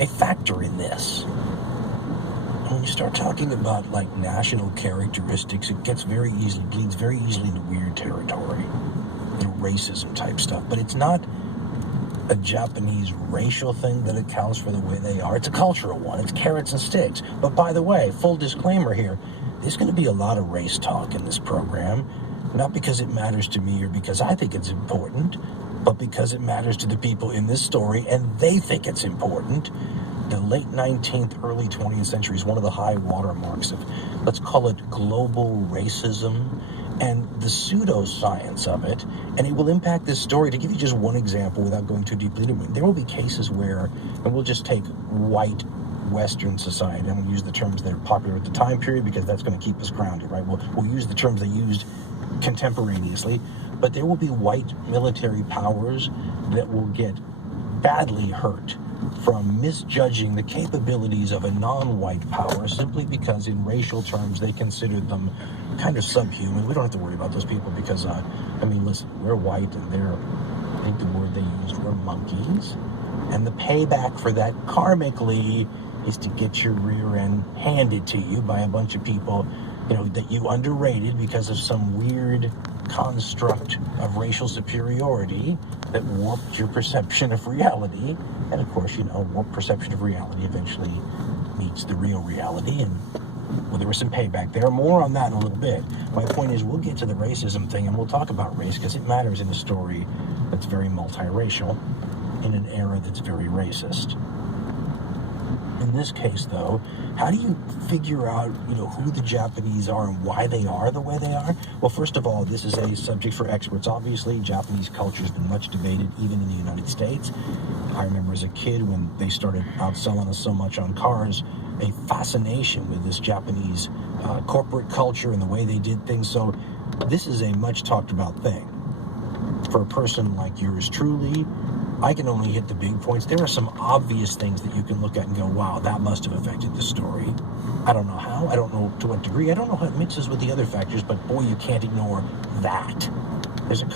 a factor in this. When you start talking about like national characteristics, it bleeds very easily into weird territory, racism type stuff. But it's not a Japanese racial thing that accounts for the way they are. It's a cultural one. It's carrots and sticks. But by the way, full disclaimer here, there's going to be a lot of race talk in this program, not because it matters to me or because I think it's important, but because it matters to the people in this story and they think it's important. The late 19th, early 20th century is one of the high watermarks of, let's call it global racism and the pseudoscience of it, and it will impact this story. To give you just one example without going too deeply into it, there will be cases where, and we'll just take white Western society, and we'll use the terms that are popular at the time period because that's going to keep us grounded, right? We'll use the terms they used contemporaneously, but there will be white military powers that will get badly hurt from misjudging the capabilities of a non-white power simply because in racial terms they considered them kind of subhuman. We don't have to worry about those people because, listen, we're white and I think the word they used were monkeys. And the payback for that karmically is to get your rear end handed to you by a bunch of people, that you underrated because of some weird construct of racial superiority that warped your perception of reality. And of course, warped perception of reality eventually meets the real reality. And there was some payback there. More on that in a little bit. My point is, we'll get to the racism thing and we'll talk about race because it matters in a story that's very multiracial in an era that's very racist. In this case, though, how do you figure out, who the Japanese are and why they are the way they are? Well, first of all, this is a subject for experts. Obviously, Japanese culture has been much debated, even in the United States. I remember as a kid when they started outselling us so much on cars, a fascination with this Japanese corporate culture and the way they did things. So this is a much talked about thing. For a person like yours truly, I can only hit the big points. There are some obvious things that you can look at and go, wow, that must have affected the story. I don't know how. I don't know to what degree. I don't know how it mixes with the other factors, but boy, you can't ignore that. There's a couple